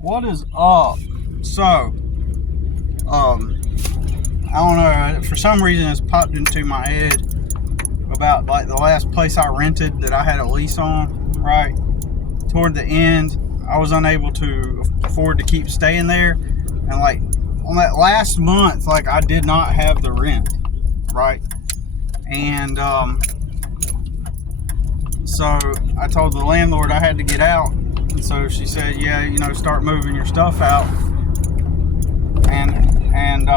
What is up? So, I don't know. For some reason, it's popped into my head about like the last place I rented that I had a lease on. Right toward the end, I was unable to afford to keep staying there, and like on that last month, like I did not have the rent. Right, and so I told the landlord I had to get out. And so she said, "Yeah, start moving your stuff out." And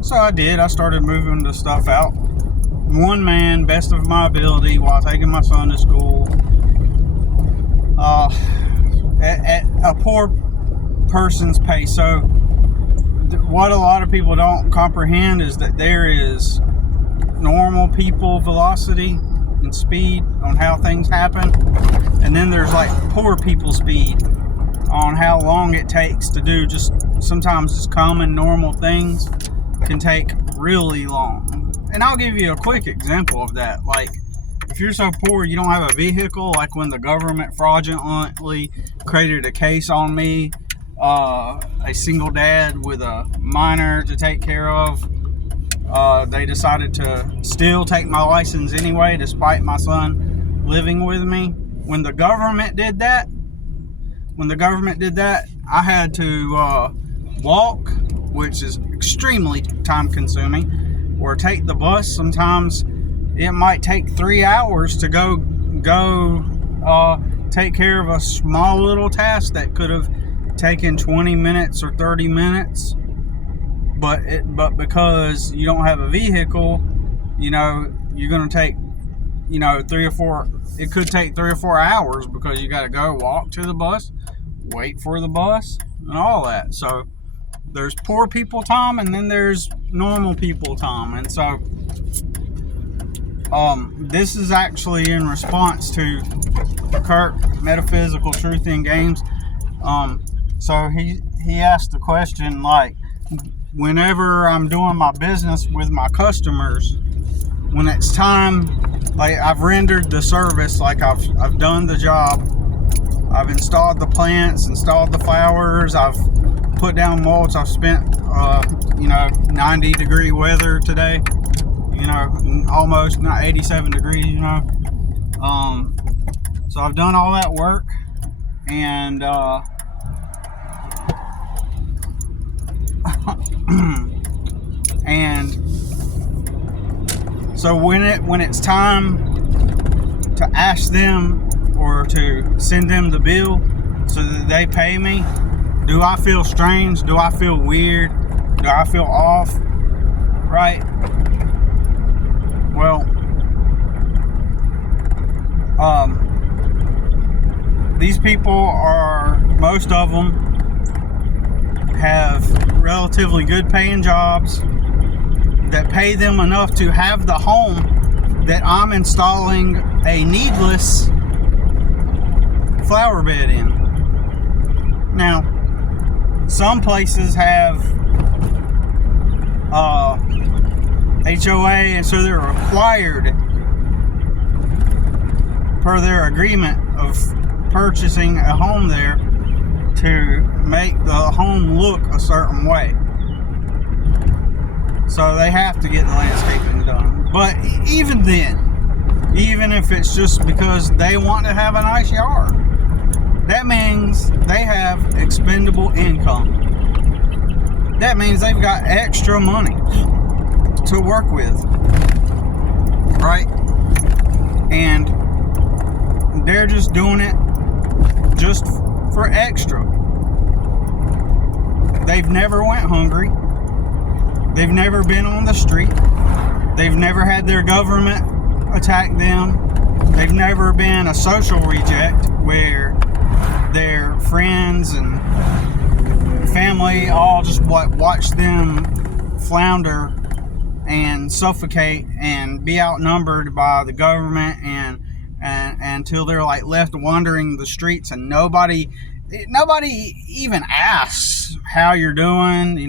so I did. I started moving the stuff out, one man, best of my ability, while taking my son to school. At a poor person's pace. So what a lot of people don't comprehend is that there is normal people velocity and speed on how things happen, and then there's like poor people speed on how long it takes to do just sometimes just common normal things can take really long. And I'll give you a quick example of that. Like, if you're so poor you don't have a vehicle, like when the government fraudulently created a case on me, a single dad with a minor to take care of, they decided to still take my license anyway, despite my son living with me. When the government did that, I had to walk, which is extremely time consuming, or take the bus. Sometimes it might take 3 hours to go take care of a small little task that could have taken 20 minutes or 30 minutes. But because you don't have a vehicle, you're going to take, 3 or 4, it could take 3 or 4 hours because you got to go walk to the bus, wait for the bus, and all that. So there's poor people time, and then there's normal people time. And so this is actually in response to Kirk, Metaphysical Truth in Games. So he asked the question, like, whenever I'm doing my business with my customers, when it's time, like I've rendered the service, like I've done the job, I've installed the plants, installed the flowers, I've put down mulch, I've spent 90 degree weather today, almost not 87 degrees, so I've done all that work, and and so when it's time to ask them or to send them the bill so that they pay me, do I feel strange? Do I feel weird? Do I feel off? Right? Well, these people are, most of them have relatively good paying jobs that pay them enough to have the home that I'm installing a needless flower bed in. Now, some places have HOA, and so they're required, per their agreement of purchasing a home there, to make the home look a certain way. So they have to get the landscaping done. But even then, even if it's just because they want to have a nice yard, that means they have expendable income. That means they've got extra money to work with, right? And they're just doing it just for extra. They've never went hungry. They've never been on the street. They've never had their government attack them. They've never been a social reject where their friends and family all just watch them flounder and suffocate and be outnumbered by the government, and until they're like left wandering the streets, and nobody even asks how you're doing.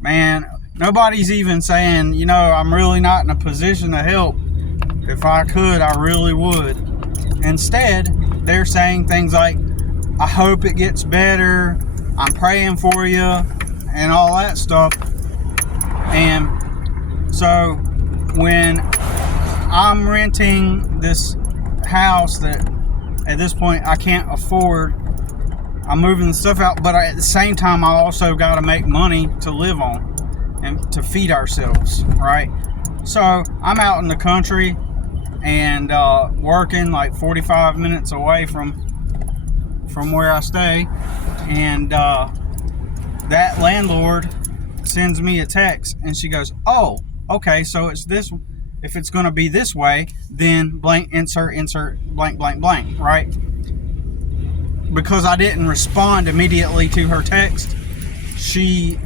Man, nobody's even saying, I'm really not in a position to help. If I could, I really would. Instead, they're saying things like, I hope it gets better, I'm praying for you, and all that stuff. And so when I'm renting this house that at this point I can't afford, I'm moving the stuff out, but at the same time I also got to make money to live on and to feed ourselves, right? So I'm out in the country and working like 45 minutes away from where I stay, and that landlord sends me a text and she goes, oh, okay, so it's this, if it's going to be this way, then blank, insert blank, blank, blank, right? Because I didn't respond immediately to her text, she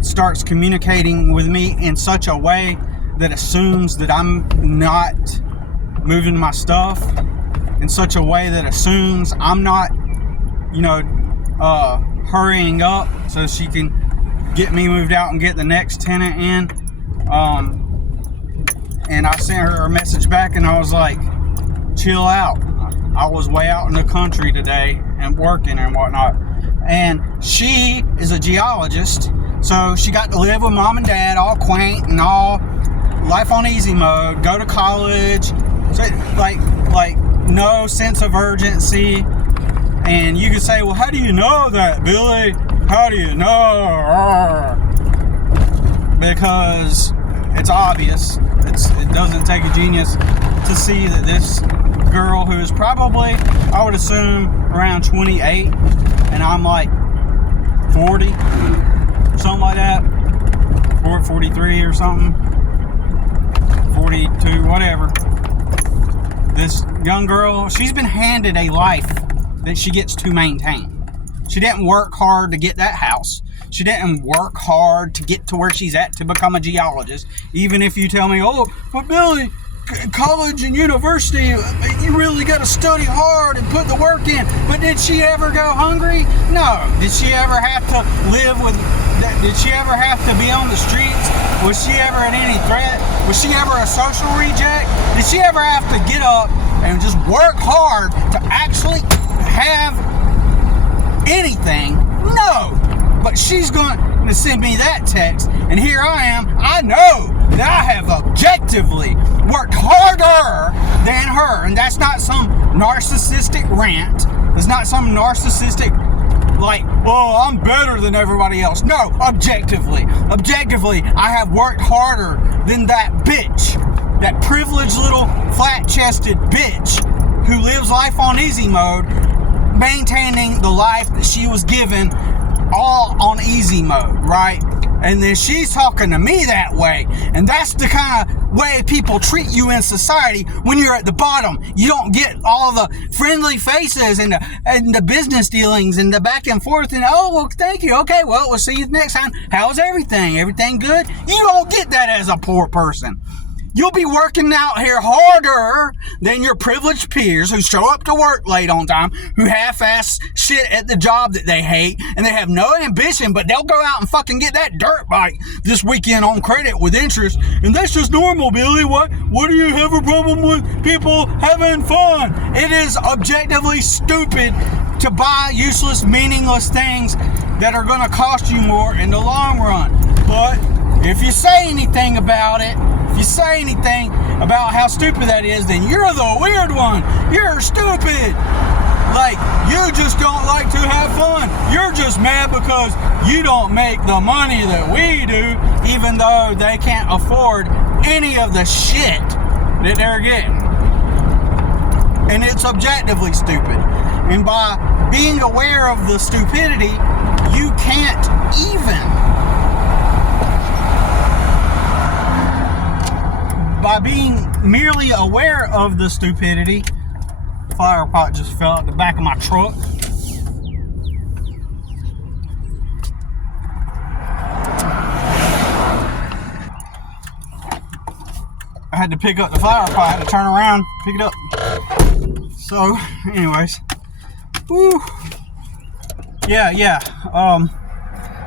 starts communicating with me in such a way that assumes that I'm not moving my stuff, in such a way that assumes I'm not, hurrying up so she can get me moved out and get the next tenant in. And I sent her a message back and I was like, chill out. I was way out in the country today and working and whatnot. And she is a geologist, so she got to live with mom and dad, all quaint and all life on easy mode, go to college, so like no sense of urgency. And you could say, well, how do you know that, Billy? How do you know? Because it's obvious. It doesn't take a genius to see that this girl, who is probably, I would assume, around 28, and I'm like 40, something like that, 43 or something, 42, whatever. This young girl, she's been handed a life that she gets to maintain. She didn't work hard to get that house. She didn't work hard to get to where she's at to become a geologist. Even if you tell me, oh, but Billy, college and university, you really got to study hard and put the work in. But did she ever go hungry? No. Did she ever have to live with, did she ever have to be on the streets? Was she ever at any threat? Was she ever a social reject? Did she ever have to get up and just work hard to actually have anything? No. But she's going to send me that text, and here I am. I know that I have objectively worked harder than her, and that's not some narcissistic rant. It's not some narcissistic, like, oh, I'm better than everybody else. No, objectively, I have worked harder than that bitch, that privileged little flat-chested bitch who lives life on easy mode, maintaining the life that she was given all on easy mode, right? And then she's talking to me that way, and that's the kind of way people treat you in society when you're at the bottom. You don't get all the friendly faces and the business dealings and the back and forth and, oh, well, thank you, okay, well, we'll see you next time. How's everything? Everything good? You don't get that as a poor person. You'll be working out here harder than your privileged peers who show up to work late on time, who half-ass shit at the job that they hate, and they have no ambition, but they'll go out and fucking get that dirt bike this weekend on credit with interest. And that's just normal, Billy. What do you have a problem with people having fun? It is objectively stupid to buy useless, meaningless things that are going to cost you more in the long run. But if you say anything about it, if you say anything about how stupid that is, then you're the weird one. You're stupid. Like, you just don't like to have fun. You're just mad because you don't make the money that we do, even though they can't afford any of the shit that they're getting. And it's objectively stupid. And by being aware of the stupidity, you can't even. By being merely aware of the stupidity, flower pot just fell out the back of my truck. I had to pick up the flower pot, I had to turn around, pick it up. So, anyways, whew. Yeah,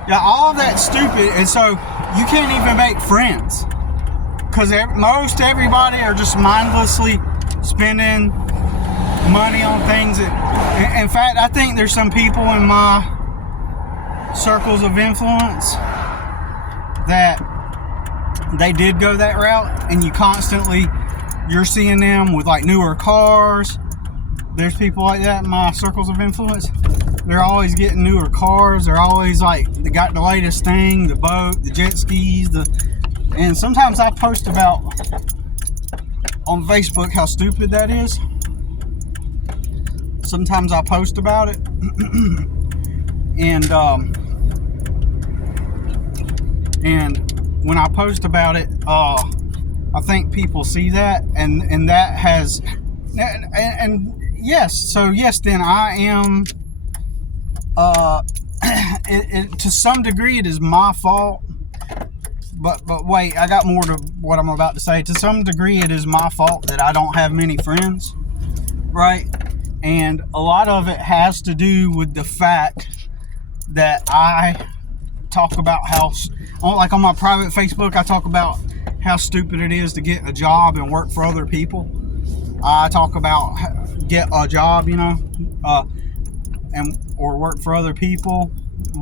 all of that's stupid, and so you can't even make friends. Because most everybody are just mindlessly spending money on things that, in fact, I think there's some people in my circles of influence that they did go that route, and you're seeing them with like newer cars. There's people like that in my circles of influence. They're always getting newer cars. They're always like, they got the latest thing, the boat, the jet skis, and sometimes I post about on Facebook how stupid that is. Sometimes I post about it. And when I post about it, I think people see that, and that has, and yes, so yes, then I am, to some degree it is my fault, but wait, I got more to what I'm about to say. To some degree it is my fault that I don't have many friends, right? And a lot of it has to do with the fact that I talk about how, like on my private Facebook, I talk about how stupid it is to get a job and work for other people. I talk about get a job, or work for other people.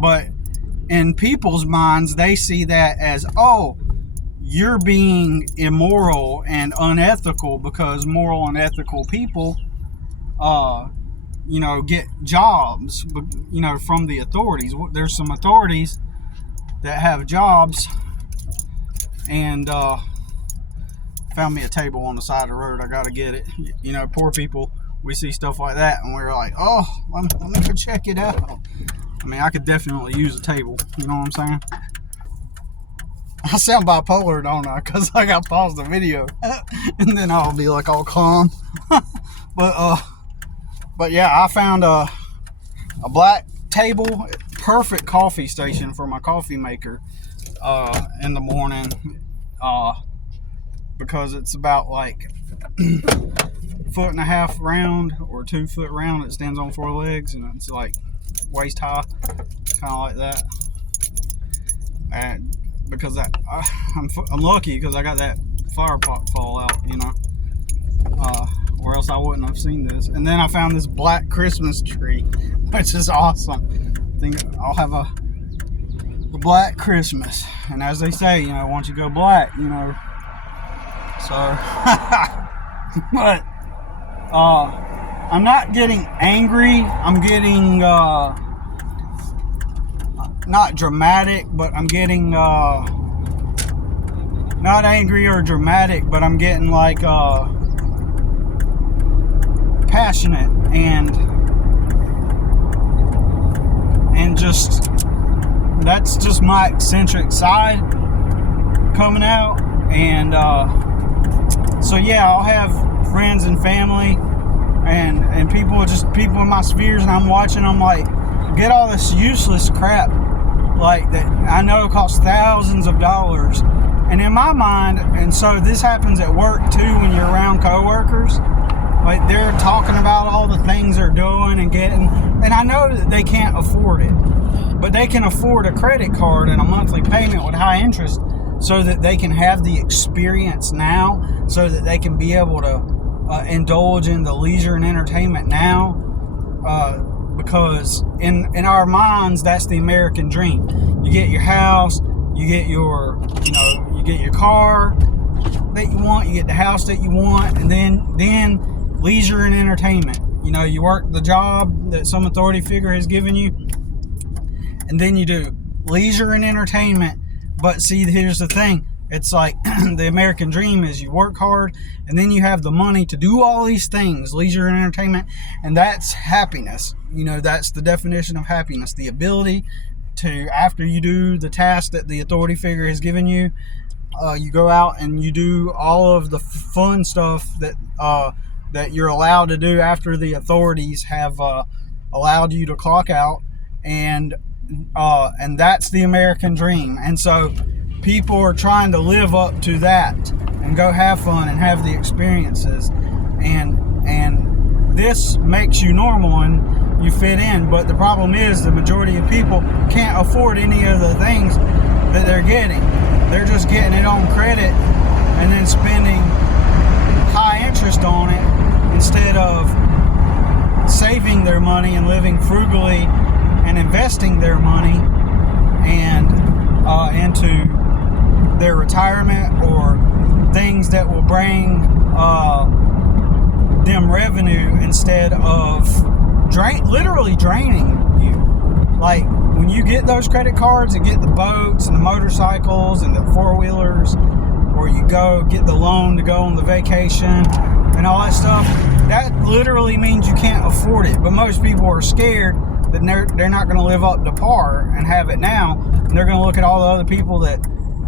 But in people's minds, they see that as, oh, you're being immoral and unethical because moral and ethical people, get jobs, from the authorities. There's some authorities that have jobs, and found me a table on the side of the road. I gotta get it. Poor people, we see stuff like that and we're like, oh, let me go check it out. I mean, I could definitely use a table, you know what I'm saying? I sound bipolar, don't I? Because I got paused the video and then I'll be like all calm. But yeah, I found a black table, perfect coffee station for my coffee maker in the morning, because it's about like 1.5 foot round or 2 foot round. It stands on 4 legs and it's like waist high, kind of like that. And because I'm lucky because I got that fire pot fall out, or else I wouldn't have seen this. And then I found this black Christmas tree, which is awesome. I think I'll have a black Christmas. And as they say, once you go black, so but I'm not getting angry. I'm getting not dramatic, but I'm getting not angry or dramatic, but I'm getting like passionate and just, that's just my eccentric side coming out. And so yeah, I'll have friends and family and people in my spheres, and I'm watching them like get all this useless crap like that I know costs thousands of dollars. And in my mind, and so this happens at work too, when you're around coworkers, like they're talking about all the things they're doing and getting, and I know that they can't afford it, but they can afford a credit card and a monthly payment with high interest so that they can have the experience now, so that they can be able to indulge in the leisure and entertainment now, because in our minds, that's the American dream. You get your house, you get your car that you want, you get the house that you want, and then leisure and entertainment. You work the job that some authority figure has given you, and then you do leisure and entertainment. But see, here's the thing. It's like the American dream is you work hard and then you have the money to do all these things, leisure and entertainment, and that's happiness. That's the definition of happiness. The ability to, after you do the task that the authority figure has given you, you go out and you do all of the fun stuff that you're allowed to do after the authorities have allowed you to clock out, and that's the American dream. And so people are trying to live up to that and go have fun and have the experiences, and this makes you normal and you fit in. But the problem is the majority of people can't afford any of the things that they're getting. They're just getting it on credit and then spending high interest on it spending their money and living frugally and investing their money and into their retirement or things that will bring them revenue instead of literally draining you. Like when you get those credit cards and get the boats and the motorcycles and the four-wheelers, or you go get the loan to go on the vacation and all that stuff, that literally means you can't afford it. But most people are scared that they're not going to live up to par and have it now. And they're going to look at all the other people that,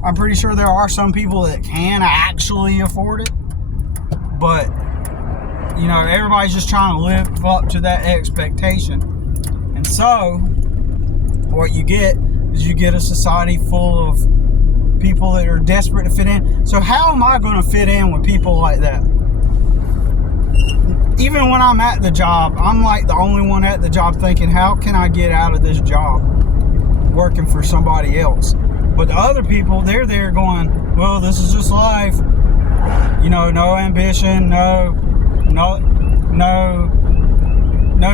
I'm pretty sure there are some people that can actually afford it. But, you know, everybody's just trying to live up to that expectation. And so, what you get is you get a society full of people that are desperate to fit in. So how am I going to fit in with people like that? Even when I'm at the job, I'm like the only one at the job thinking, how can I get out of this job working for somebody else? But the other people, they're there going, well, this is just life. You know, no ambition, no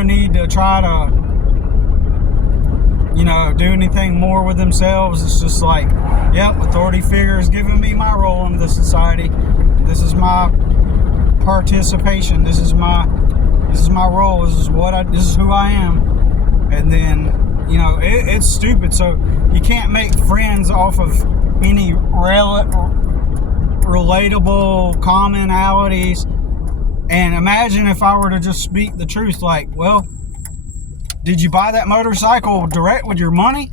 need to try to, you know, do anything more with themselves. It's just like, yep, authority figure is giving me my role in the society. This is my participation. This is my role. This is who I am. And then, you know, it's stupid. So you can't make friends off of any relatable commonalities. And imagine if I were to just speak the truth, like, well, did you buy that motorcycle direct with your money?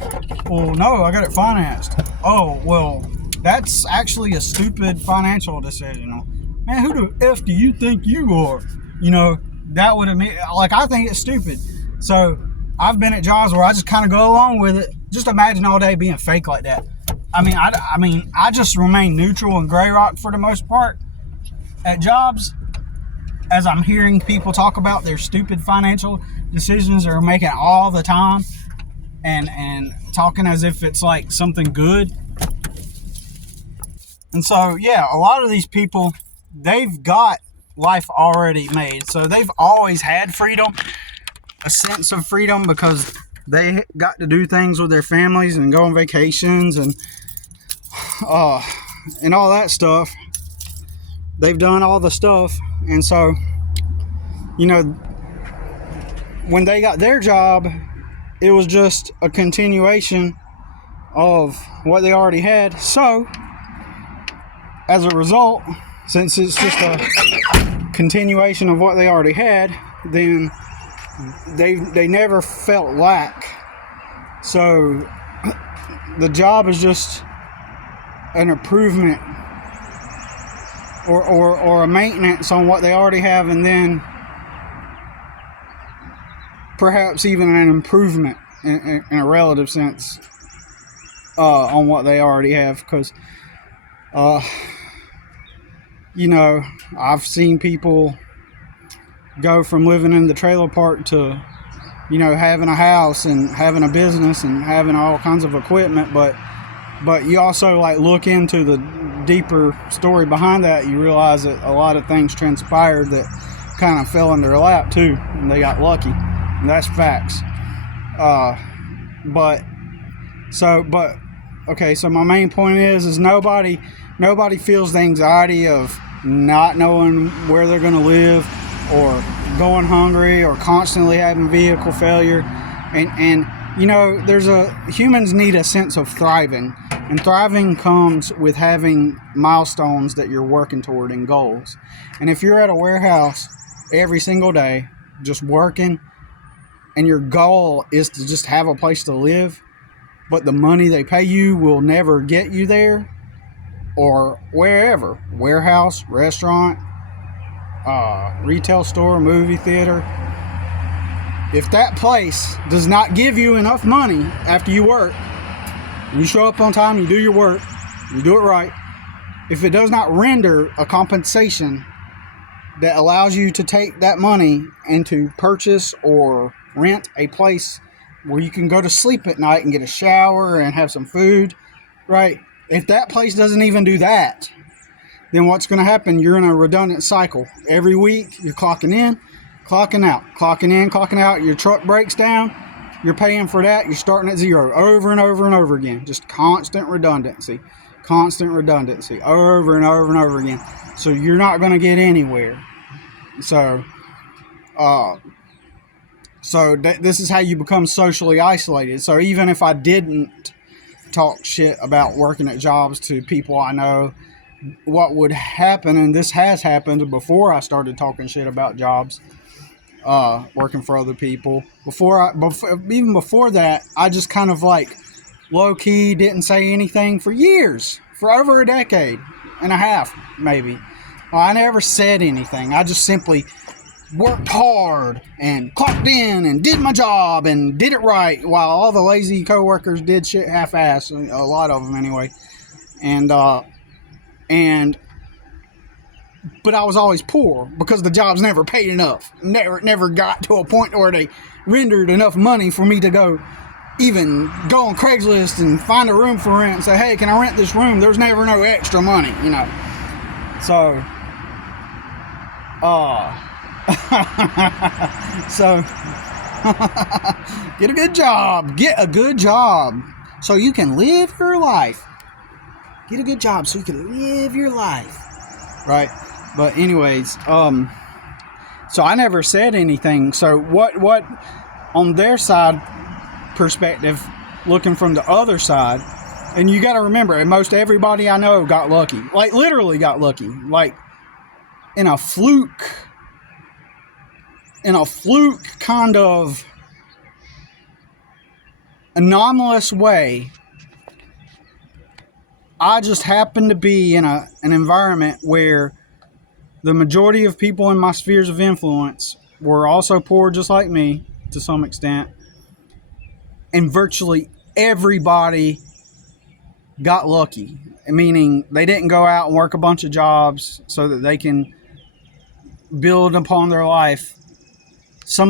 Well, no, I got it financed. Oh, well, that's actually a stupid financial decision. Man, who the F do you think you are? You know, that would have made, like, I think it's stupid. So I've been at jobs where I just kind of go along with it. Just imagine all day being fake like that. I mean, I just remain neutral and gray rock for the most part at jobs, as I'm hearing people talk about their stupid financial decisions they're making all the time, and talking as if it's like something good. And so, yeah, a lot of these people, they've got life already made. So they've always had freedom, a sense of freedom, because they got to do things with their families and go on vacations and all that stuff. They've done all the stuff. And so, you know, when they got their job, it was just a continuation of what they already had. So, as a result, since it's just a continuation of what they already had, then they never felt lack. So, the job is just an improvement or a maintenance on what they already have, and then perhaps even an improvement in a relative sense on what they already have. Because you know, I've seen people go from living in the trailer park to, you know, having a house and having a business and having all kinds of equipment. But you also, like, look into the deeper story behind that, you realize that a lot of things transpired that kind of fell in their lap too, and they got lucky. And that's facts. Okay, so my main point is nobody feels the anxiety of not knowing where they're going to live, or going hungry, or constantly having vehicle failure. And you know, humans need a sense of thriving, and thriving comes with having milestones that you're working toward and goals. And if you're at a warehouse every single day just working, and your goal is to just have a place to live, but the money they pay you will never get you there, or wherever, warehouse, restaurant, retail store, movie theater, if that place does not give you enough money after you work, you show up on time, you do your work, you do it right, if it does not render a compensation that allows you to take that money and to purchase or rent a place where you can go to sleep at night and get a shower and have some food, right? If that place doesn't even do that, then what's going to happen? You're in a redundant cycle. Every week you're clocking in, clocking out, clocking in, clocking out. Your truck breaks down, you're paying for that. You're starting at zero over and over and over again. Just constant redundancy over and over and over again. So you're not going to get anywhere. So, this is how you become socially isolated. So even if I didn't talk shit about working at jobs to people I know, what would happen, and this has happened before I started talking shit about jobs, working for other people. Even before that, I just kind of like low-key didn't say anything for years, for over a decade and a half, maybe. I never said anything. I just simply worked hard and clocked in and did my job and did it right, while all the lazy coworkers did shit half-ass, a lot of them anyway. But I was always poor because the jobs never paid enough. Never got to a point where they rendered enough money for me to go on Craigslist and find a room for rent and say, hey, can I rent this room? There's never no extra money, you know. So, get a good job so you can live your life. Get a good job so you can live your life, right? But anyways, so I never said anything. So what on their side perspective, looking from the other side, and you got to remember, most everybody I know got lucky, like literally got lucky, like in a fluke kind of anomalous way. I just happened to be in an environment where the majority of people in my spheres of influence were also poor, just like me, to some extent. And virtually everybody got lucky, meaning they didn't go out and work a bunch of jobs so that they can build upon their life. A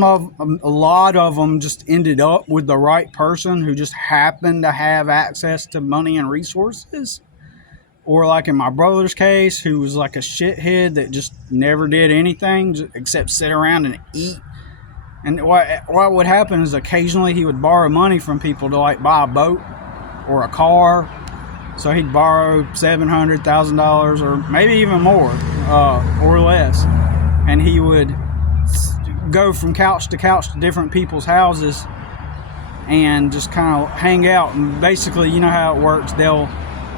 lot of them just ended up with the right person who just happened to have access to money and resources. Or like in my brother's case, who was like a shithead that just never did anything except sit around and eat. And what would happen is occasionally he would borrow money from people to like buy a boat or a car. So he'd borrow $700,000 or maybe even more or less. And he would go from couch to different people's houses and just kind of hang out. And basically, you know how it works. They'll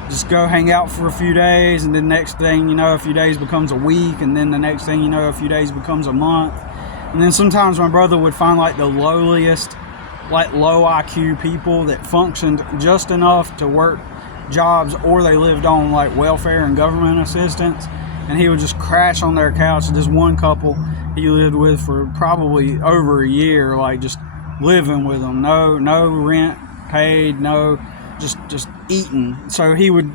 just go hang out for a few days, and then next thing you know, a few days becomes a week, and then the next thing you know, a few days becomes a month. And then sometimes my brother would find like the lowliest, like low IQ people that functioned just enough to work jobs, or they lived on like welfare and government assistance, and he would just crash on their couch. This one couple he lived with for probably over a year, like just living with them, no rent paid, no, just eating. So he would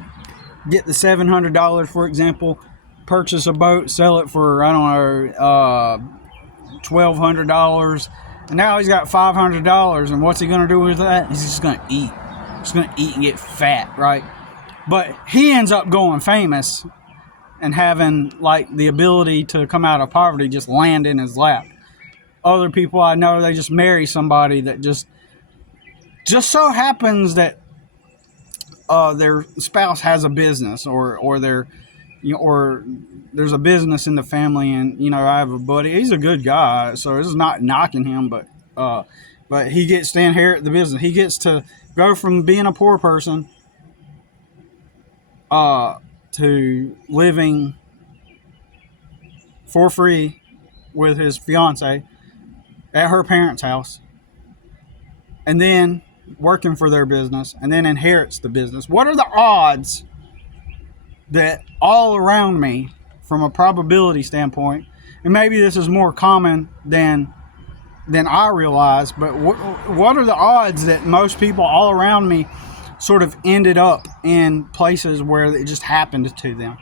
get the $700, for example, purchase a boat, sell it for, I don't know, $1,200, and now he's got $500. And what's he gonna do with that? He's just gonna eat. He's gonna eat and get fat, right? But he ends up going famous and having like the ability to come out of poverty just land in his lap. Other people I know, they just marry somebody that just so happens that their spouse has a business, or there's a business in the family. And you know, I have a buddy, he's a good guy, so this is not knocking him, but he gets to inherit the business. He gets to go from being a poor person to living for free with his fiance at her parents' house, and then working for their business, and then inherits the business. What are the odds that all around me, from a probability standpoint, and maybe this is more common than I realize, but what are the odds that most people all around me sort of ended up in places where it just happened to them,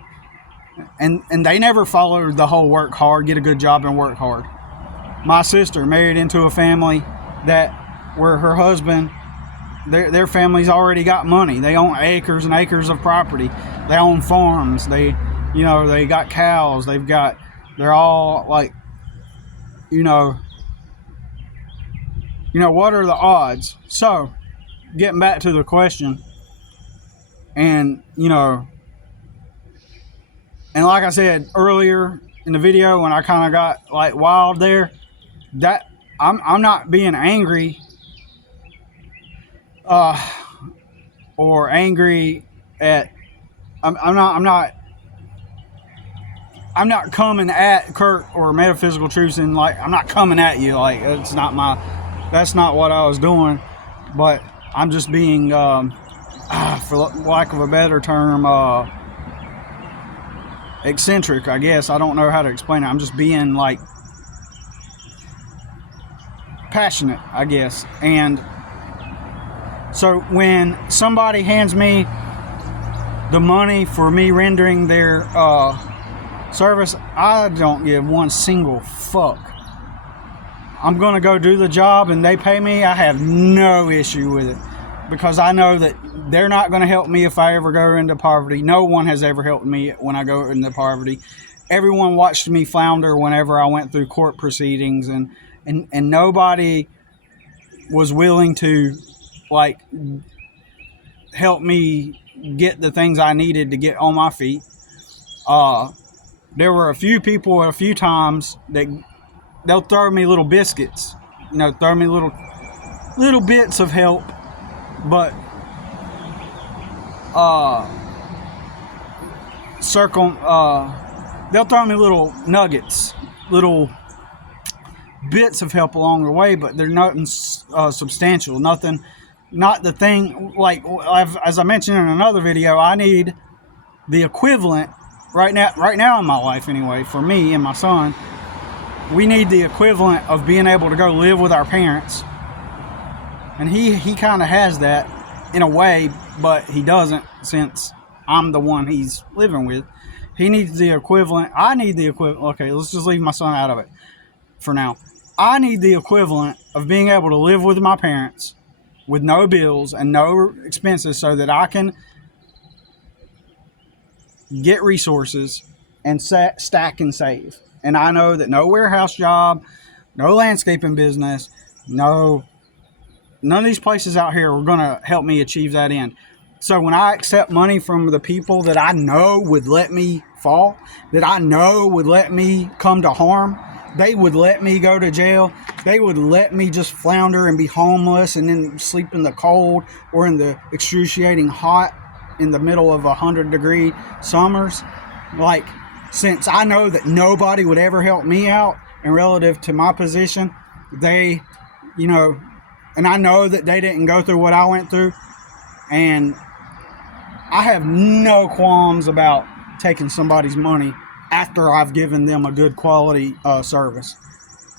and they never followed the whole work hard, get a good job, and work hard. My sister married into a family where her husband, their family's already got money. They own acres and acres of property. They own farms. They got cows. They're all like you know, what are the odds? So, getting back to the question, and and like I said earlier in the video when I kind of got like wild there, that I'm not being angry, or angry at. I'm not coming at Kurt or Metaphysical Truths, and like I'm not coming at you. Like that's not what I was doing. But I'm just being, for lack of a better term, eccentric, I guess. I don't know how to explain it. I'm just being like passionate, I guess. And so when somebody hands me the money for me rendering their service, I don't give one single fuck. I'm gonna go do the job and they pay me. I have no issue with it, because I know that they're not gonna help me if I ever go into poverty. No one has ever helped me when I go into poverty. Everyone watched me flounder whenever I went through court proceedings, and nobody was willing to like help me get the things I needed to get on my feet. There were a few people a few times that they'll throw me little biscuits, throw me little bits of help, but they'll throw me little nuggets, little bits of help along the way, but they're nothing substantial, nothing. Not the thing, like as I mentioned in another video, I need the equivalent right now in my life anyway, for me and my son. We need the equivalent of being able to go live with our parents. And he kind of has that in a way, but he doesn't, since I'm the one he's living with. He needs the equivalent. I need the equivalent. Okay, let's just leave my son out of it for now. I need the equivalent of being able to live with my parents with no bills and no expenses, so that I can get resources and stack and save. And I know that no warehouse job, no landscaping business, none of these places out here are going to help me achieve that end. So when I accept money from the people that I know would let me fall, that I know would let me come to harm, they would let me go to jail, they would let me just flounder and be homeless and then sleep in the cold or in the excruciating hot in the middle of 100-degree summers. Like, since I know that nobody would ever help me out, and relative to my position, they, and I know that they didn't go through what I went through, and I have no qualms about taking somebody's money after I've given them a good quality service.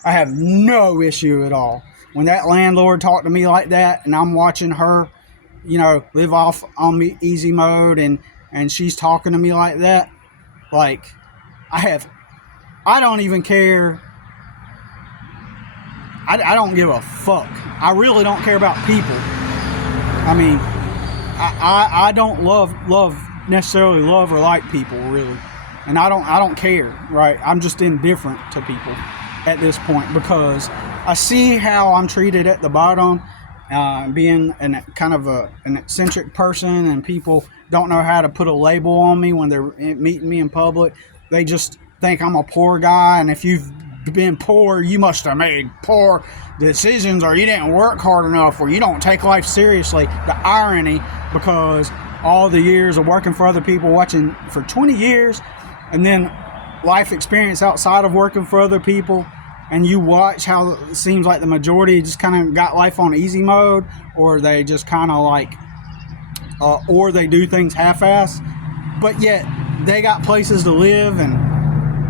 I have no issue at all. When that landlord talked to me like that, and I'm watching her, live off on me easy mode, and she's talking to me like that, like, I don't even care. I don't give a fuck. I really don't care about people. I mean, I don't necessarily love or like people, really. And I don't care, right? I'm just indifferent to people at this point, because I see how I'm treated at the bottom, being an eccentric person, and people don't know how to put a label on me when they're meeting me in public. They just think I'm a poor guy, and if you've been poor, you must have made poor decisions, or you didn't work hard enough, or you don't take life seriously. The irony, because all the years of working for other people, watching for 20 years, and then life experience outside of working for other people, and you watch how it seems like the majority just kind of got life on easy mode, or they just kind of like, or they do things half-assed, but yet they got places to live and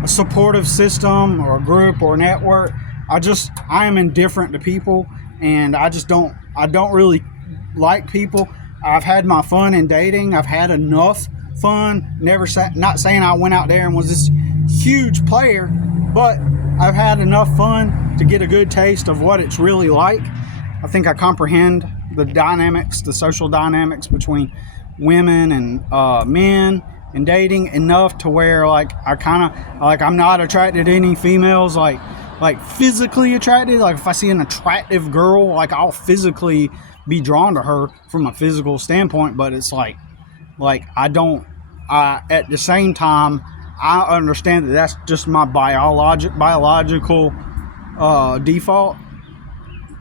a supportive system or a group or a network. I am indifferent to people, and I don't really like people. I've had my fun in dating. I've had enough fun. Not saying I went out there and was this huge player, but I've had enough fun to get a good taste of what it's really like. I think I comprehend the social dynamics between women and men in dating enough to where, like, I'm not attracted to any females. Like, like physically attracted. Like if I see an attractive girl, like I'll physically be drawn to her from a physical standpoint. But it's like I don't. At the same time, I understand that that's just my biological default.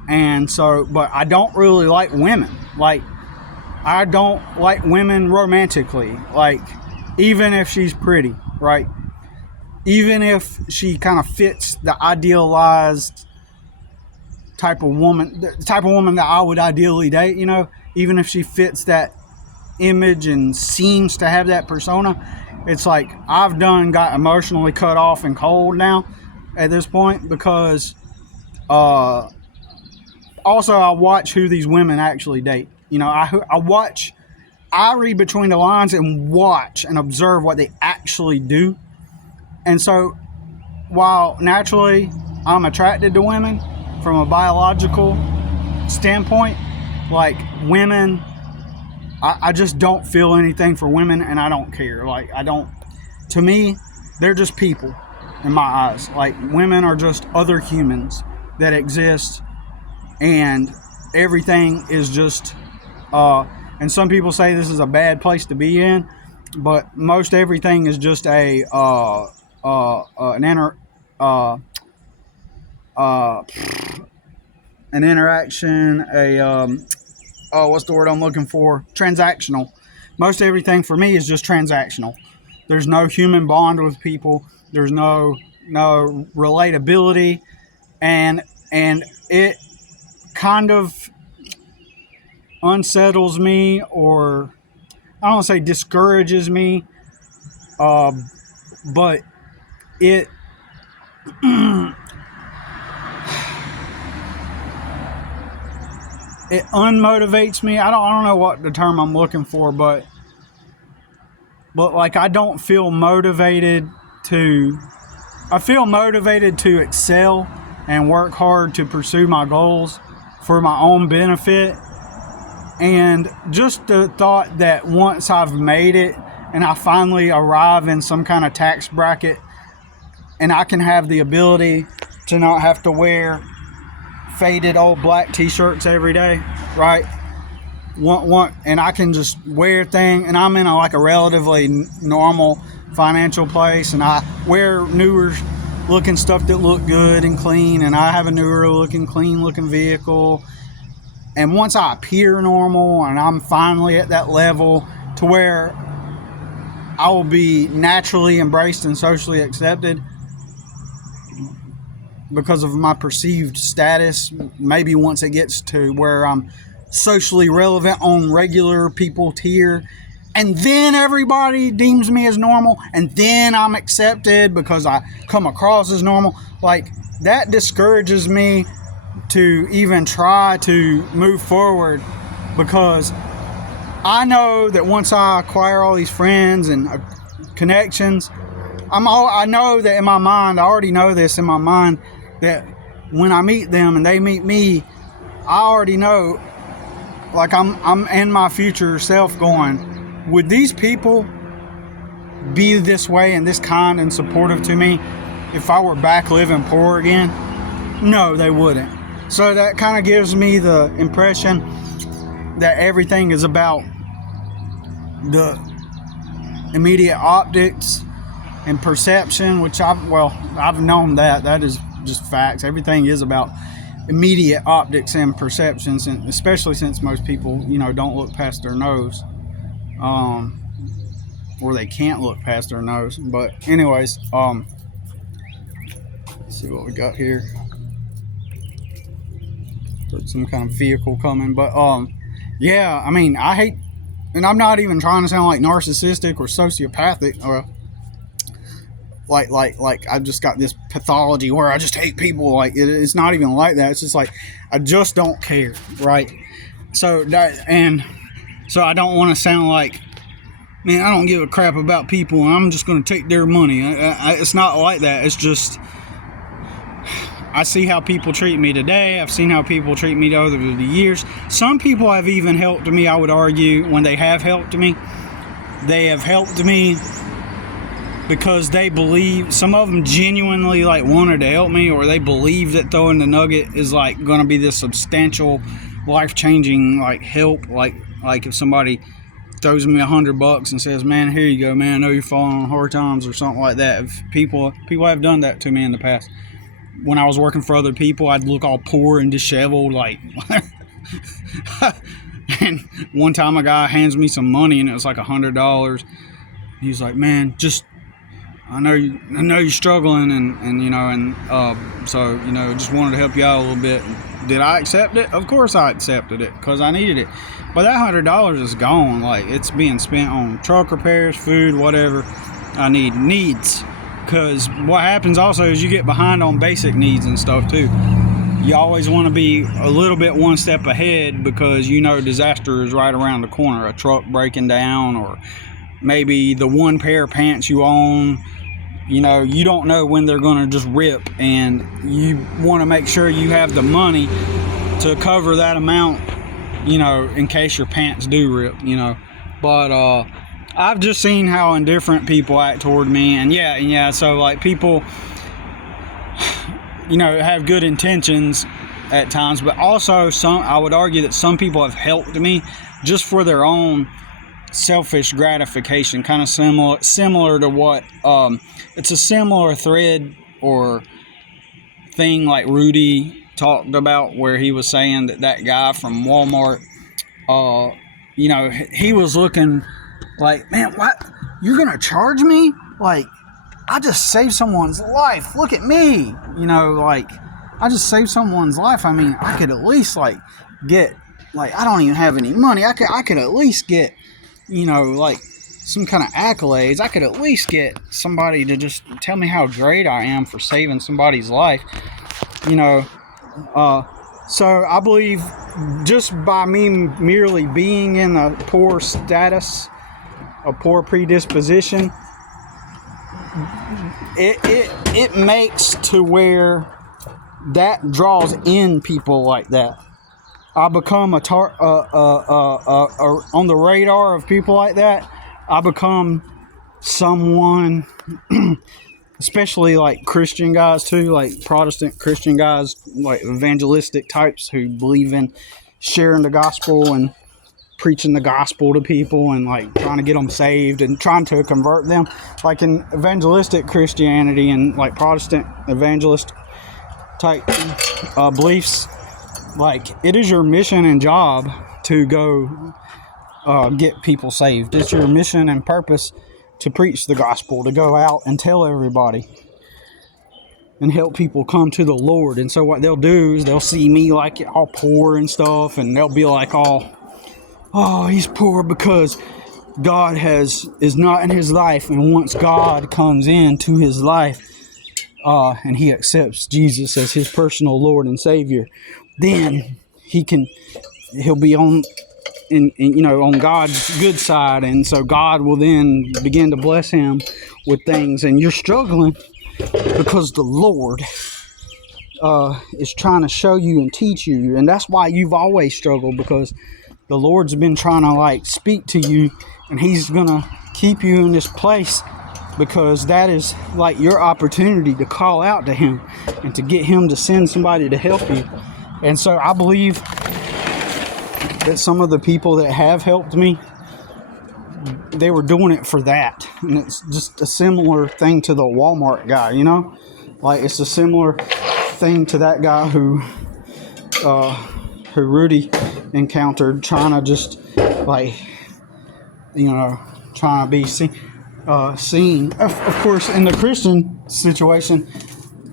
And so, but I don't really like women. Like, I don't like women romantically. Like, even if she's pretty, right? Even if she kind of fits the idealized type of woman, the type of woman that I would ideally date, you know, even if she fits that image and seems to have that persona, it's like I've got emotionally cut off and cold now at this point, because also I watch who these women actually date. You know, I read between the lines and watch and observe what they actually do. And so while naturally I'm attracted to women from a biological standpoint, like women, I just don't feel anything for women, and I don't care. Like, to me, they're just people in my eyes. Like, women are just other humans that exist, and everything is just, and some people say this is a bad place to be in, but most everything is just an interaction, what's the word I'm looking for? Transactional. Most everything for me is just transactional. There's no human bond with people. There's no relatability, and it kind of unsettles me, or I don't want to say discourages me, but it it unmotivates me. I don't know what the term I'm looking for, but like I don't feel motivated to. I feel motivated to excel and work hard to pursue my goals for my own benefit. And just the thought that once I've made it and I finally arrive in some kind of tax bracket and I can have the ability to not have to wear faded old black t-shirts every day, right? And I can just wear things, and I'm in a relatively normal financial place, and I wear newer looking stuff that look good and clean, and I have a newer looking, clean looking vehicle. And once I appear normal and I'm finally at that level to where I will be naturally embraced and socially accepted because of my perceived status, maybe once it gets to where I'm socially relevant on regular people tier, and then everybody deems me as normal, and then I'm accepted because I come across as normal, like that discourages me to even try to move forward, because I know that once I acquire all these friends and connections, I know that in my mind, I already know this in my mind, that when I meet them and they meet me, I already know, like I'm in my future self going, would these people be this way and this kind and supportive to me if I were back living poor again? No, they wouldn't. So that kind of gives me the impression that everything is about the immediate optics and perception, which I've known that is just facts. Everything is about immediate optics and perceptions, and especially since most people, don't look past their nose, or they can't look past their nose. But anyways, let's see what we got here. There's some kind of vehicle coming, but yeah, I mean, I hate, and I'm not even trying to sound like narcissistic or sociopathic, or like I've just got this pathology where I just hate people. Like it's not even like that. It's just like I just don't care, right? So I don't want to sound like, man, I don't give a crap about people and I'm just going to take their money. It's not like that. It's just I see how people treat me today. I've seen how people treat me over the years. Some people have even helped me, I would argue, when they have helped me. They have helped me because they believe, some of them genuinely like wanted to help me, or they believe that throwing the nugget is like going to be this substantial, life-changing like help. Like if somebody throws me $100 and says, "Man, here you go, man. I know you're falling on hard times," or something like that. If people have done that to me in the past. When I was working for other people, I'd look all poor and disheveled, like. And one time a guy hands me some money, and it was like $100. He's like, "Man, just I know you're struggling, and so just wanted to help you out a little bit." Did I accept it? Of course I accepted it, because I needed it. But that $100 is gone. Like, it's being spent on truck repairs, food, whatever I needs. Because what happens also is you get behind on basic needs and stuff too. You always want to be a little bit one step ahead, because disaster is right around the corner. A truck breaking down, or maybe the one pair of pants you own, you don't know when they're going to just rip, and you want to make sure you have the money to cover that amount, in case your pants do rip, But I've just seen how indifferent people act toward me, and so like people, have good intentions at times, but also I would argue that some people have helped me just for their own selfish gratification, kind of similar to what, it's a similar thread or thing like Rudy talked about, where he was saying that guy from Walmart, he was looking like, "Man, what? You're going to charge me? Like, I just saved someone's life. Look at me." I just saved someone's life. I mean, I could at least get, I don't even have any money. I could at least get, some kind of accolades. I could at least get somebody to just tell me how great I am for saving somebody's life. So I believe just by me merely being in a poor status, a poor predisposition, it makes to where that draws in people like that. I become on the radar of people like that. I become someone, especially like Christian guys too, like Protestant Christian guys, like evangelistic types who believe in sharing the gospel and preaching the gospel to people and like trying to get them saved and trying to convert them. Like in evangelistic Christianity and like Protestant evangelist type beliefs, like it is your mission and job to go get people saved. It's your mission and purpose to preach the gospel, to go out and tell everybody and help people come to the Lord. And so what they'll do is they'll see me like all poor and stuff, and they'll be like, oh, he's poor because God is not in his life. And once God comes into his life and he accepts Jesus as his personal Lord and Savior, then he'll be on God's good side, and so God will then begin to bless him with things. And you're struggling because the Lord is trying to show you and teach you, and that's why you've always struggled, because the Lord's been trying to like speak to you, and he's gonna keep you in this place because that is like your opportunity to call out to him and to get him to send somebody to help you. And so I believe that some of the people that have helped me, they were doing it for that. And it's just a similar thing to the Walmart guy, like it's a similar thing to that guy who Rudy encountered, trying to just trying to be seen. Of course, in the Christian situation,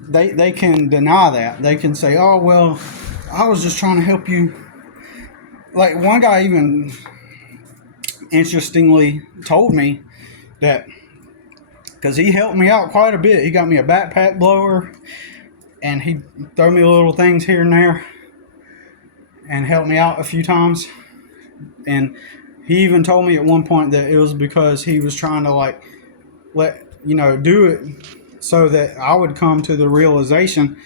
they can deny that. They can say, "Oh, well, I was just trying to help you." Like one guy even interestingly told me that, because he helped me out quite a bit. He got me a backpack blower, and he throw me little things here and there and helped me out a few times. And he even told me at one point that it was because he was trying to do it so that I would come to the realization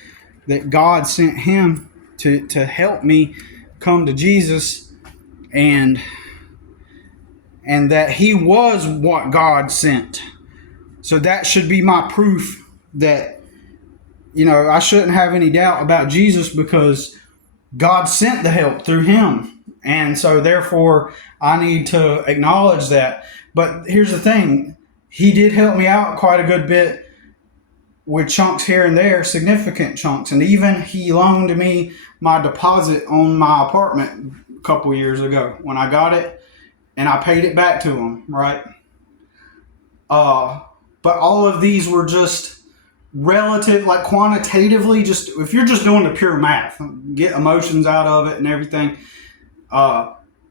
that God sent him to help me come to Jesus, and that he was what God sent. So that should be my proof that, I shouldn't have any doubt about Jesus, because God sent the help through him. And so therefore I need to acknowledge that. But here's the thing. He did help me out quite a good bit with chunks here and there, significant chunks. And even he loaned me my deposit on my apartment a couple years ago when I got it, and I paid it back to him, right? But all of these were just relative, like quantitatively, just if you're just doing the pure math, get emotions out of it and everything.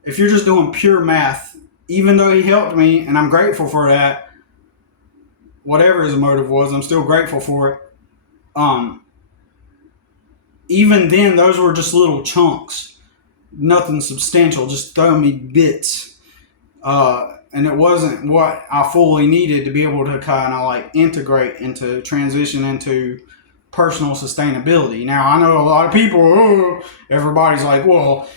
If you're just doing pure math, even though he helped me, and I'm grateful for that, whatever his motive was, I'm still grateful for it. Even then, those were just little chunks, nothing substantial, just throwing me bits. And it wasn't what I fully needed to be able to kind of like integrate into transition into personal sustainability. Now, I know a lot of people, everybody's like, well,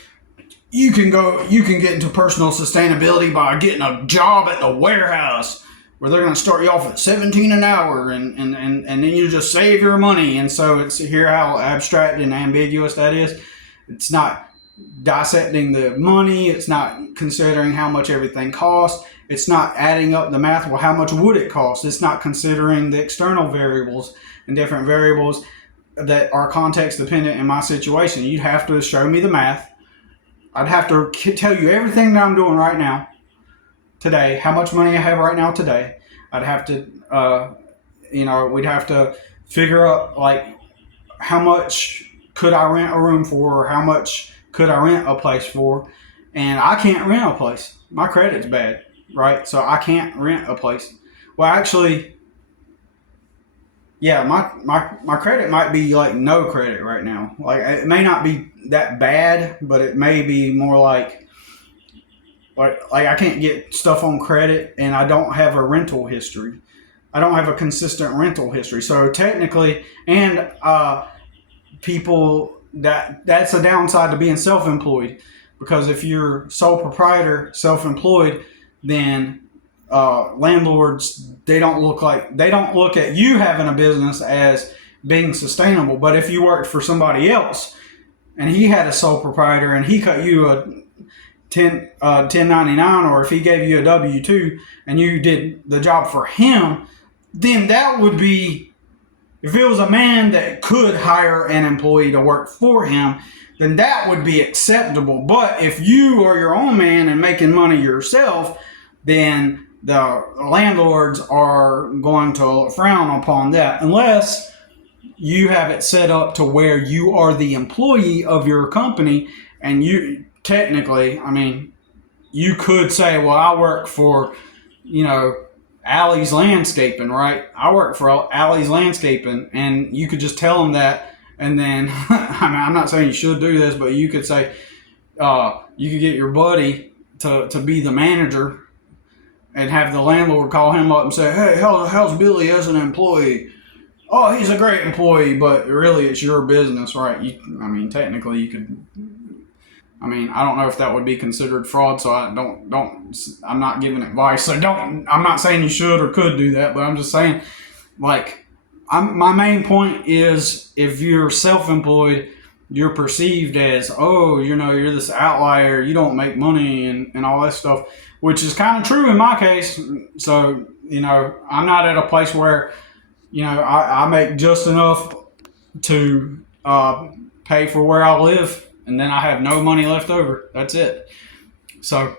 you can get into personal sustainability by getting a job at the warehouse where they're going to start you off at $17 an hour, and then you just save your money. And so it's here how abstract and ambiguous that is. It's not dissecting the money. It's not considering how much everything costs. It's not adding up the math. Well, how much would it cost? It's not considering the external variables and different variables that are context dependent in my situation. You'd have to show me the math. I'd have to tell you everything that I'm doing right now, today, how much money I have right now today. I'd have to, we'd have to figure out like how much could I rent a room for, or how much could I rent a place for. And I can't rent a place. My credit's bad, right? So I can't rent a place. Well, actually, yeah, my credit might be like no credit right now. Like it may not be that bad, but it may be more like I can't get stuff on credit, and I don't have a rental history. I don't have a consistent rental history. So technically, and people, that's a downside to being self-employed, because if you're sole proprietor, self-employed, then landlords, they don't look at you having a business as being sustainable. But if you worked for somebody else and he had a sole proprietor and he cut you a 1099, or if he gave you a W-2 and you did the job for him, then that would be, if it was a man that could hire an employee to work for him, then that would be acceptable. But if you are your own man and making money yourself, then the landlords are going to frown upon that, unless you have it set up to where you are the employee of your company. And you technically, you could say, well, I work for, Allie's Landscaping, right? I work for Allie's Landscaping, and you could just tell them that. And then, I'm not saying you should do this, but you could say, you could get your buddy to be the manager and have the landlord call him up and say, hey, how's Billy as an employee? Oh, he's a great employee, but really it's your business, right? Technically you could, I don't know if that would be considered fraud, so I'm not giving advice. So I'm not saying you should or could do that, but I'm just saying, my main point is, if you're self-employed, you're perceived as, you're this outlier, you don't make money and all that stuff, which is kind of true in my case. So, I'm not at a place where, I make just enough to pay for where I live, and then I have no money left over. That's it. So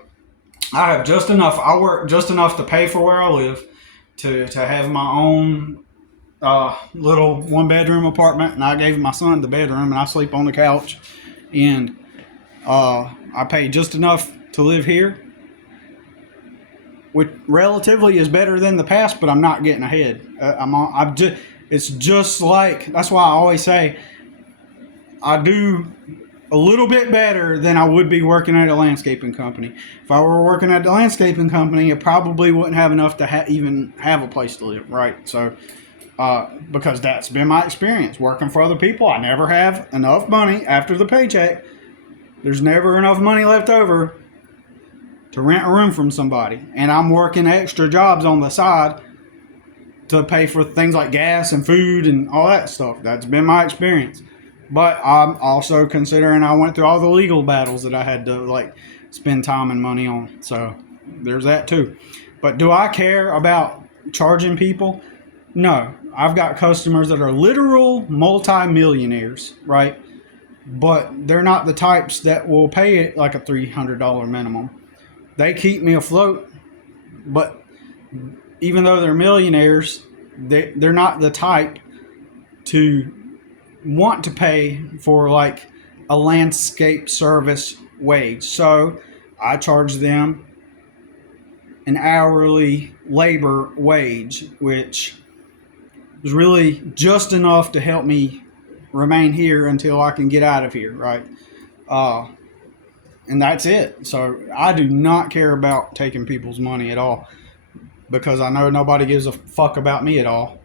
I have just enough. I work just enough to pay for where I live, to have my own little one-bedroom apartment, and I gave my son the bedroom, and I sleep on the couch, and I pay just enough to live here, which relatively is better than the past, but I'm not getting ahead. It's just like, that's why I always say I do a little bit better than I would be working at a landscaping company. If I were working at the landscaping company, I probably wouldn't have enough to even have a place to live, right? So, because that's been my experience working for other people. I never have enough money after the paycheck. There's never enough money left over to rent a room from somebody. And I'm working extra jobs on the side to pay for things like gas and food and all that stuff. That's been my experience. But I'm also considering I went through all the legal battles that I had to like spend time and money on. So there's that too. But do I care about charging people? No. I've got customers that are literal multi-millionaires, right? But they're not the types that will pay it like a $300 minimum. They keep me afloat, but even though they're millionaires, they're not the type to want to pay for like a landscape service wage. So I charge them an hourly labor wage, which is really just enough to help me remain here until I can get out of here, right? And that's it. So I do not care about taking people's money at all because I know nobody gives a fuck about me at all.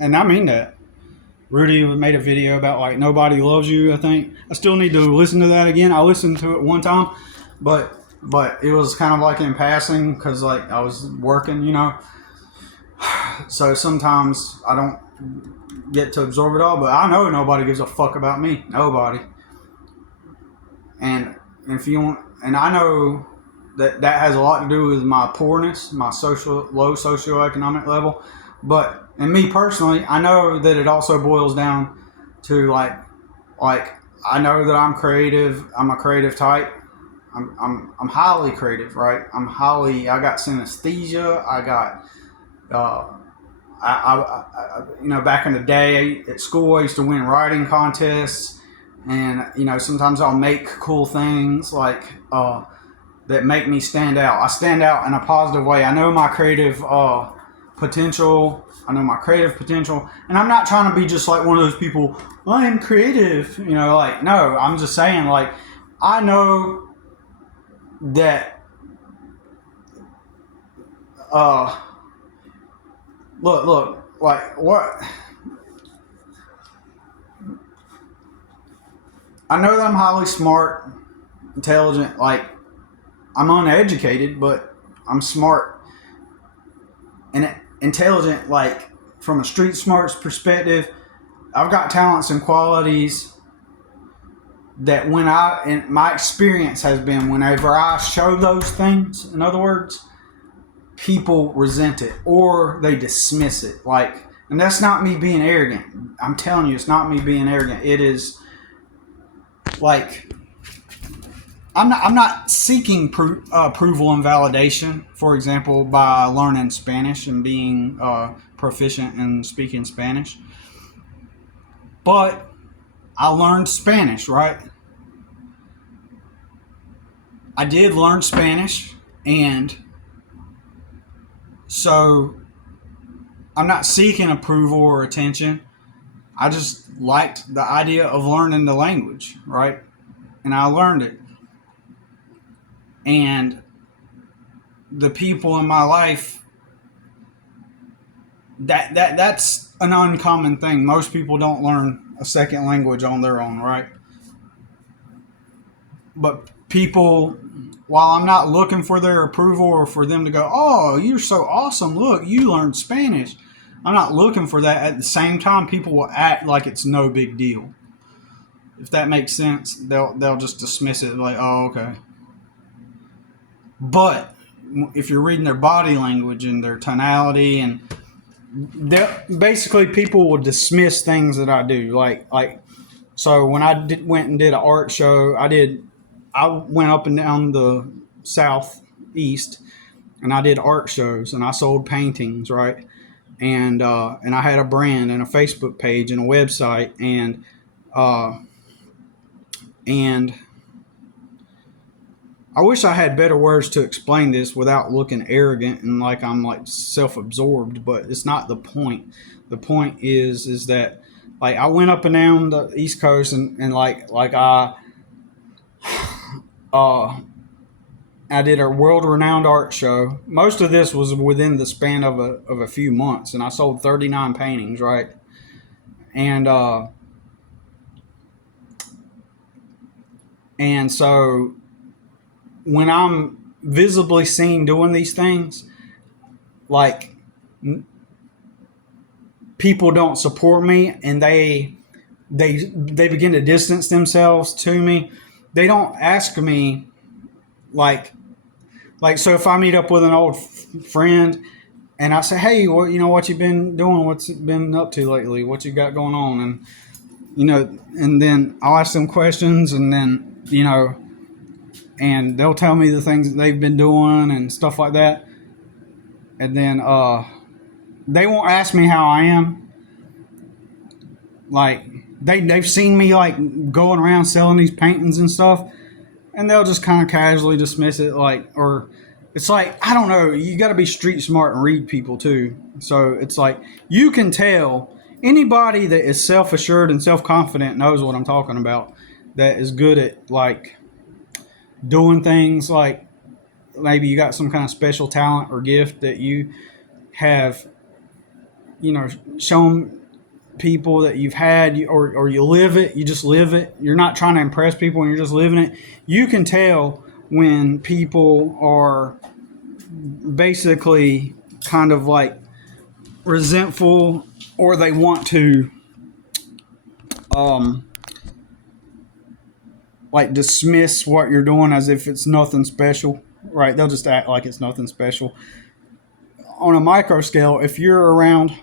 And I mean that. Rudy made a video about like nobody loves you, I think. I still need to listen to that again. I listened to it one time, but it was kind of like in passing because like I was working, you know. So sometimes I don't get to absorb it all, but I know nobody gives a fuck about me. Nobody. And if you want, and I know that has a lot to do with my poorness, my low socioeconomic level. But, and me personally, I know that it also boils down to like I know that I'm creative. I'm a creative type. I'm highly creative, right? I got synesthesia. I got, you know, back in the day at school, I used to win writing contests, and you know, sometimes I'll make cool things like that make me stand out. I stand out in a positive way. I know my creative potential. And I'm not trying to be just like one of those people. I am creative, you know. Like, no, I'm just saying, like, I know that. Look, like what? I know that I'm highly smart, intelligent. Like, I'm uneducated, but I'm smart and intelligent. Like, from a street smarts perspective, I've got talents and qualities that and my experience has been whenever I show those things, in other words, people resent it or they dismiss it. Like, and that's not me being arrogant. I'm telling you, it's not me being arrogant. It is like, I'm not seeking approval and validation, for example, by learning Spanish and being proficient in speaking Spanish. But I learned Spanish, right? I did learn Spanish, and so I'm not seeking approval or attention. I just liked the idea of learning the language, right? And I learned it. And the people in my life, that's an uncommon thing. Most people don't learn a second language on their own, right? But people, while I'm not looking for their approval or for them to go, oh, you're so awesome, look, you learned Spanish. I'm not looking for that. At the same time, people will act like it's no big deal. If that makes sense, they'll just dismiss it like, oh, okay. But if you're reading their body language and their tonality, and basically people will dismiss things that I do. Like so when I went and did an art show, I went up and down the southeast, and I did art shows, and I sold paintings, right? And I had a brand and a Facebook page and a website, and I wish I had better words to explain this without looking arrogant and like I'm like self-absorbed, but it's not the point. The point is that like I went up and down the East Coast and like I did a world-renowned art show. Most of this was within the span of a few months, and I sold 39 paintings, right? And so when I'm visibly seen doing these things, like people don't support me and they begin to distance themselves to me. They don't ask me like so if I meet up with an old friend and I say, hey, what you been doing? What's it been up to lately? What you got going on? And and then I'll ask them questions, and then and they'll tell me the things that they've been doing and stuff like that. And then they won't ask me how I am. Like they've seen me like going around selling these paintings and stuff, and they'll just kind of casually dismiss it, or it's like, I don't know, you got to be street smart and read people too. So it's like you can tell anybody that is self-assured and self-confident knows what I'm talking about, that is good at like doing things, like maybe you got some kind of special talent or gift that you have shown people that you've had, or you live it, you just live it, you're not trying to impress people and you're just living it. You can tell when people are basically kind of like resentful, or they want to like dismiss what you're doing as if it's nothing special, right? They'll just act like it's nothing special. On a micro scale, if you're around,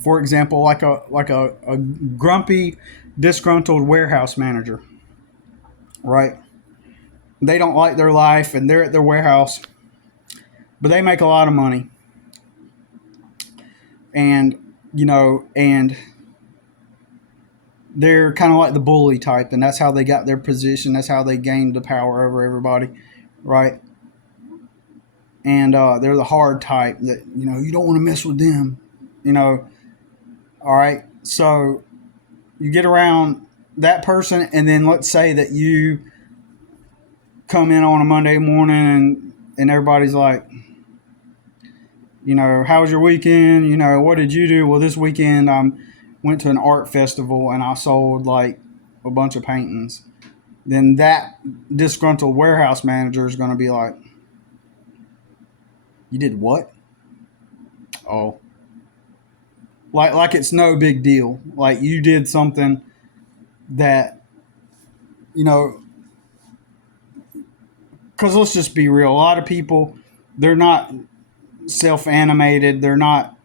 for example, like a grumpy, disgruntled warehouse manager, right? They don't like their life and they're at their warehouse, but they make a lot of money. And, and they're kind of like the bully type, and that's how they got their position. That's how they gained the power over everybody, right? And they're the hard type that, you don't want to mess with them, all right. So you get around that person, and then let's say that you come in on a Monday morning and everybody's like, how was your weekend? What did you do? Well, this weekend I went to an art festival and I sold like a bunch of paintings. Then that disgruntled warehouse manager is going to be like, you did what? Oh, like it's no big deal. Like you did something that, because let's just be real. A lot of people, they're not self-animated. They're not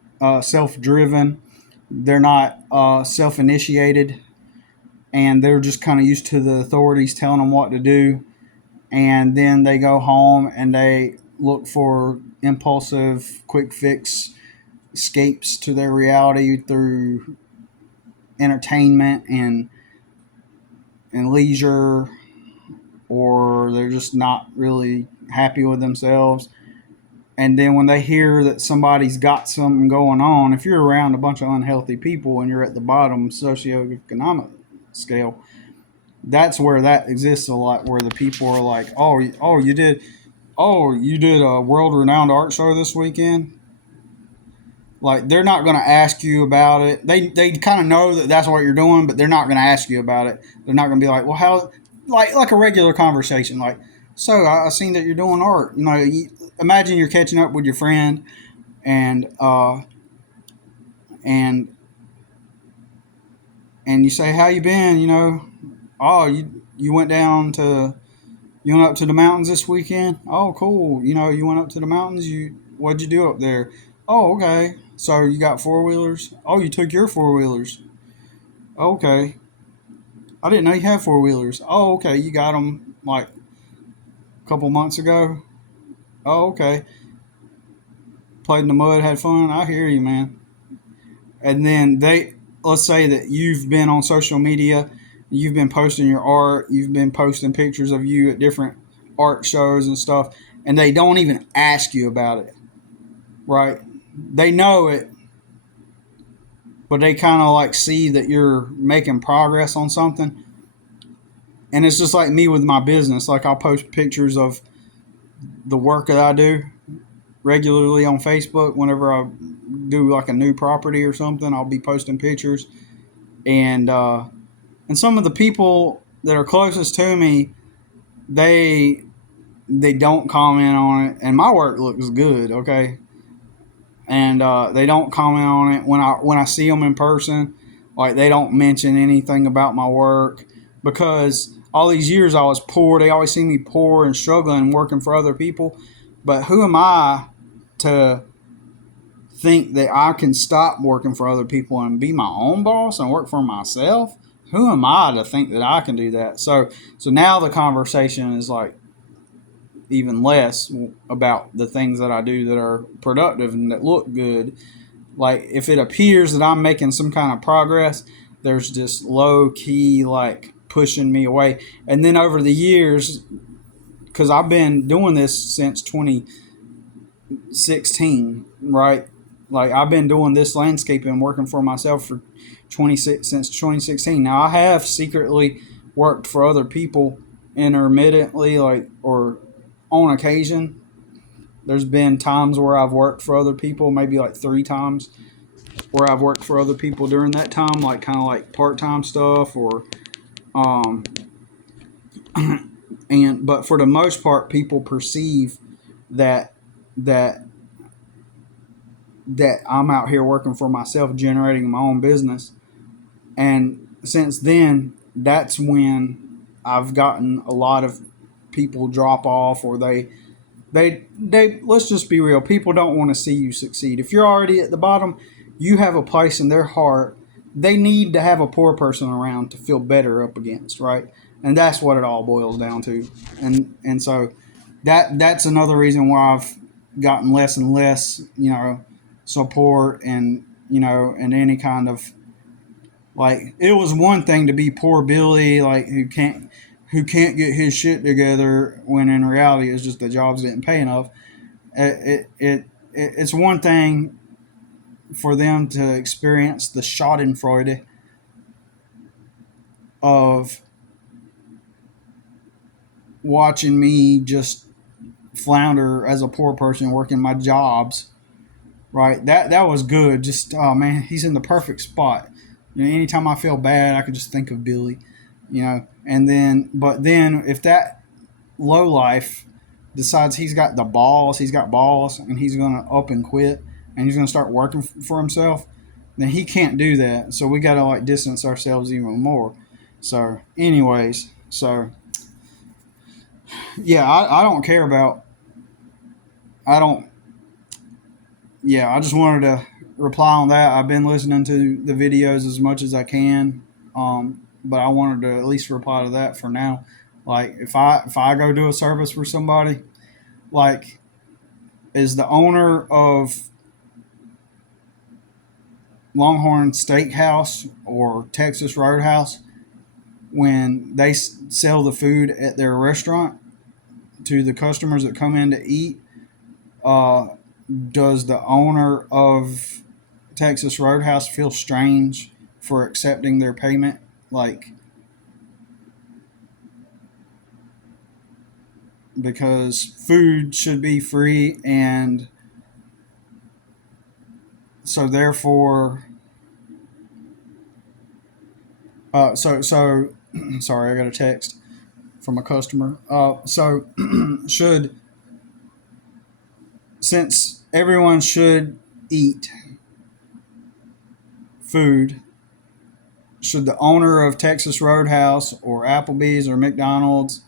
self-driven. They're not self-initiated. And they're just kind of used to the authorities telling them what to do. And then they go home and they look for impulsive, quick fix escapes to their reality through entertainment and leisure, or they're just not really happy with themselves. And then when they hear that somebody's got something going on, if you're around a bunch of unhealthy people and you're at the bottom socioeconomic scale, that's where that exists a lot, where the people are like, you did a world-renowned art show this weekend. Like, they're not going to ask you about it. They kind of know that that's what you're doing, but they're not going to ask you about it. They're not going to be like, well, how, like a regular conversation. Like, so I seen that you're doing art. Imagine you're catching up with your friend, and you say, how you been? Oh, you went up to the mountains this weekend? Oh, cool. You went up to the mountains. What'd you do up there? Oh, okay. So you got four-wheelers? Oh, you took your four-wheelers. Okay. I didn't know you had four-wheelers. Oh, okay. You got them like a couple months ago? Oh, okay. Played in the mud, had fun. I hear you, man. And then let's say that you've been on social media, you've been posting your art, you've been posting pictures of you at different art shows and stuff, and they don't even ask you about it, right? They know it, but they kind of like see that you're making progress on something. And it's just like me with my business. Like, I'll post pictures of the work that I do regularly on Facebook. Whenever I do like a new property or something, I'll be posting pictures. And some of the people that are closest to me, they don't comment on it. And my work looks good, okay? and they don't comment on it when I see them in person. Like, they don't mention anything about my work, because all these years I was poor. They always see me poor and struggling and working for other people. But who am I to think that I can stop working for other people and be my own boss and work for myself? Who am I to think that I can do that? So now the conversation is like even less about the things that I do that are productive and that look good. Like, if it appears that I'm making some kind of progress, there's just low key like pushing me away. And then over the years, because I've been doing this since 2016, right? Like, I've been doing this landscaping, working for myself for since 2016. Now, I have secretly worked for other people intermittently, like, or on occasion. There's been times where I've worked for other people, maybe like 3 times where I've worked for other people during that time, like kind of like part-time stuff, or um but for the most part, people perceive that that that I'm out here working for myself, generating my own business. And since then, that's when I've gotten a lot of people drop off, or they let's just be real, people don't want to see you succeed. If you're already at the bottom, you have a place in their heart. They need to have a poor person around to feel better up against, right? And that's what it all boils down to. And so that's another reason why I've gotten less and less, support, and and any kind of, like, it was one thing to be poor Billy, like, who can't get his shit together, when in reality it's just the jobs didn't pay enough. It's one thing for them to experience the Schadenfreude of watching me just flounder as a poor person working my jobs, right? That was good. Just, oh man, he's in the perfect spot. Anytime I feel bad, I could just think of Billy, and then, but then if that low life decides he's got balls, and he's going to up and quit, and he's going to start working for himself, then he can't do that. So we got to like distance ourselves even more. So anyways, yeah, I don't care about, I don't, yeah, I just wanted to reply on that. I've been listening to the videos as much as I can, but I wanted to at least reply to that for now. Like, if I go do a service for somebody, like, is the owner of Longhorn Steakhouse or Texas Roadhouse, when they sell the food at their restaurant to the customers that come in to eat, does the owner of Texas Roadhouse feel strange for accepting their payment? Like, because food should be free, and so therefore, sorry, I got a text from a customer. Since everyone should eat food, should the owner of Texas Roadhouse or Applebee's or McDonald's,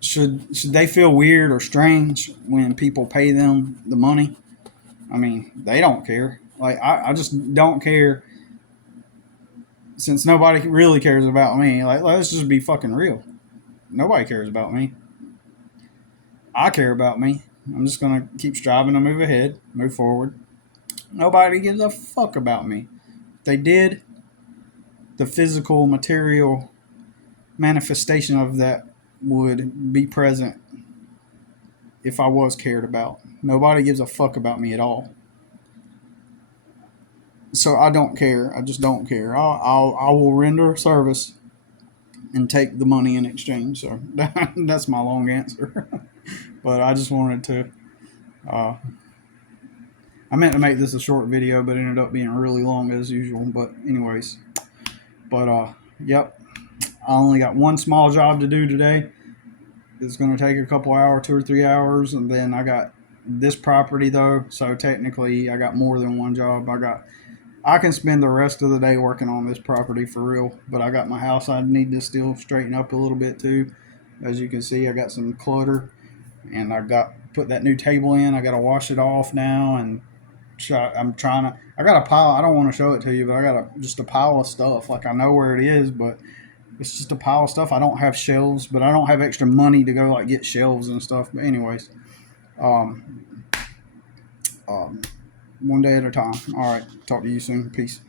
should they feel weird or strange when people pay them the money? I mean, they don't care. Like, I just don't care, since nobody really cares about me. Like, let's just be fucking real. Nobody cares about me. I care about me. I'm just going to keep striving to move ahead, move forward. Nobody gives a fuck about me. If they did, the physical, material manifestation of that would be present if I was cared about. Nobody gives a fuck about me at all. So I don't care. I just don't care. I will render a service and take the money in exchange. So that's my long answer. But I just wanted to, I meant to make this a short video, but it ended up being really long as usual. But anyways, yep. I only got one small job to do today. It's going to take a couple hours, 2 or 3 hours. And then I got this property though, so technically I got more than one job. I can spend the rest of the day working on this property for real, but I got my house I need to still straighten up a little bit too. As you can see, I got some clutter, and I got put that new table in. I got to wash it off now, and I'm trying to. I got a pile. I don't want to show it to you, but I got just a pile of stuff. Like I know where it is, but it's just a pile of stuff. I don't have shelves, but I don't have extra money to go like get shelves and stuff. But anyways, um, um, one day at a time. All right. Talk to you soon. Peace.